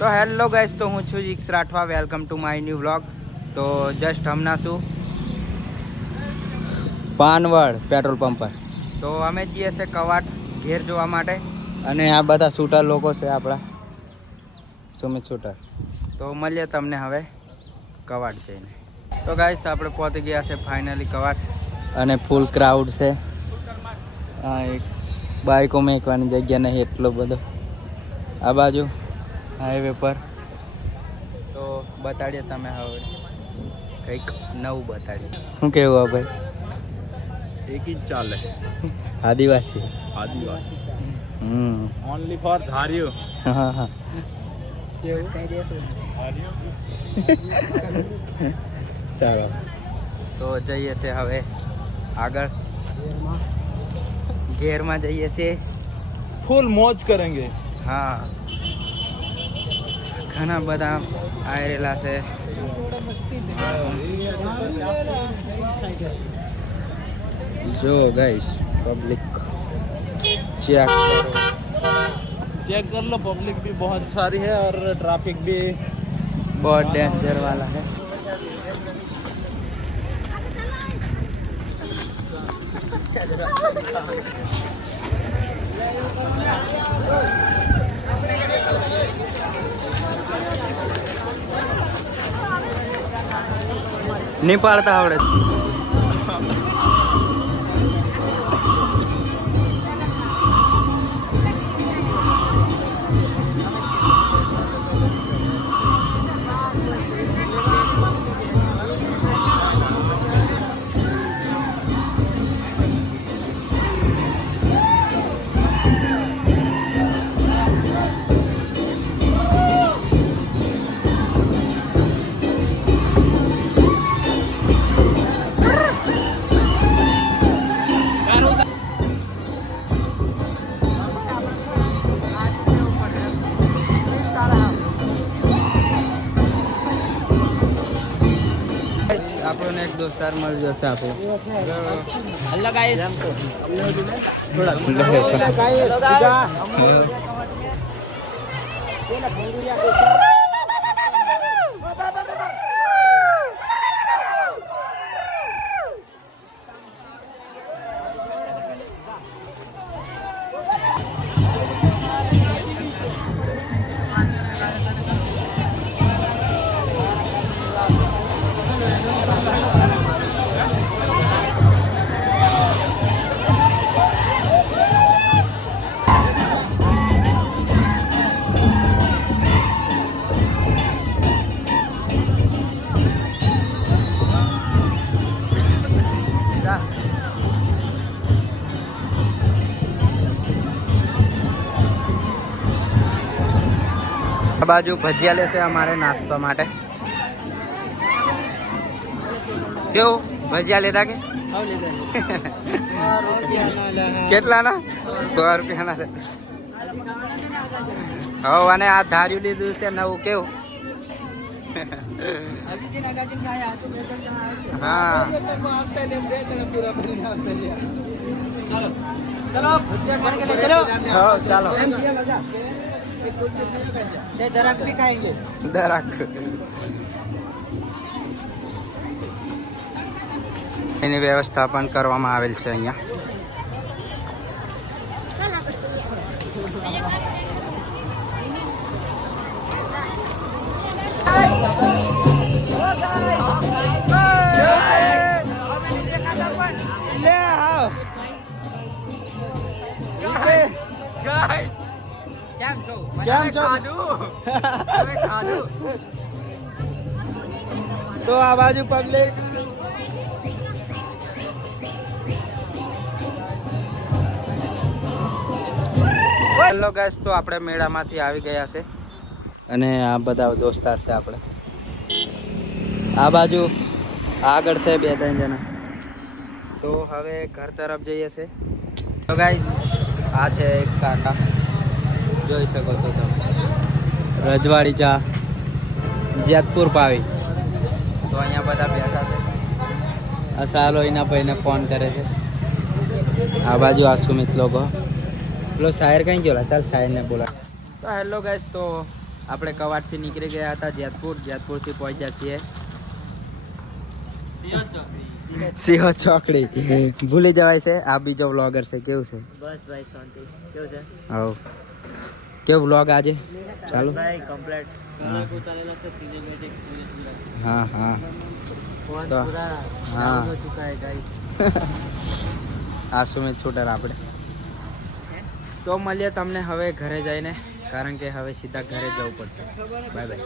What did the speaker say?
તો hello guys, તો હું છું Jiks Rathwa. Welcome to my new vlog. તો જસ્ટ હમણાં શું પાનવડ પેટ્રોલ પંપ પર તો અમે જઈએ છે કવાટ ઘેર જોવા માટે. અને આ બધા શૂટર લોકો છે આપણા સુમિત શૂટર. તો મળીએ તમને હવે કવાટ જઈને. તો ગાઈસ આપણે પહોંચી ગયા છે ફાઇનલી કવાટ અને ફૂલ ક્રાઉડ છે. હા, એક બાઇકો મેકવાની જગ્યા નહીં એટલો બધો આ બાજુ હાઈવે પર. તો બતાડીએ તમે હવે કંઈક નવું બતાડીએ. શું કેવું આ ભાઈ? एक ही चाल है આદિવાસી आदिवासी ओनली फॉर धारियों. હા હા ચાલો તો જઈએ છે હવે આગળ ઘેરમાં જઈએ છે. फुल मौज करेंगे. હા, ઘણા બધા આવેલા છે. જો ગાઈસ પબ્લિક ચેક કરો. चेक कर लो, पब्लिक भी बहुत सारी है और ट्रैफिक भी बहुत डेंजर वाला है. नहीं पाड़ता आवड़े. આપણને એક દોસ્તાર મળી જશે આપણો. હેલો ગાઈસ, આ બાજુ ભજીયા લેશે અમારે નાસ્તા માટે. કેવું ભજીયા લેતા કે કેટલા ના? 100 રૂપિયા ના. હવે અને આ ધાર્યું લીધું છે નવું. કેવું? હા, ચાલો दरख भी खाएंगे. दरख એની વ્યવસ્થા પણ કરવામાં આવેલ છે અહીંયા. તો આ બાજુ પબ્લિક હેલો ગાઈસ, તો આપણે મેળામાંથી આવી ગયા છે અને આ બધા દોસ્તાર છે આપણે. આ બાજુ આગળ છે 2-3 જણા. તો હવે ઘર તરફ જઈએ છે. તો ગાઈસ, આ છે એક કાકા, જોઈ શકો છો તમે. રજવાડી ચા, જેતપુર પાવી. તો અહીંયા બધા બેઠા છે. આ સાલો એના ભાઈને ફોન કરે છે. આ બાજુ આ સુમિત લોકો. પેલો શાયર કઈ ગયો? ચાલ શાયરને બોલા. તો હેલો ગાઈસ, તો આપણે કવાડથી નીકળી ગયા હતા જેતપુરથી પહોંચ્યા છીએ સિંહો ચોકડી. ભૂલી જવાય છે. આ બીજો વ્લોગર છે. કેવું છે? બસ ભાઈ શાંતિ. કેવું છે? હા. કેવું વ્લોગ આજે? ચાલુ. ભાઈ કમ્પ્લીટ. હા. સિનેમેટિક હા હા ફોન તો પૂરા હા. down हो चुका है गाइस. આ સુમિત શૂટર આપણે. તો મળીએ તમને હવે ઘરે જઈને, કારણ કે હવે સીધા ઘરે જવું પડશે. Bye bye.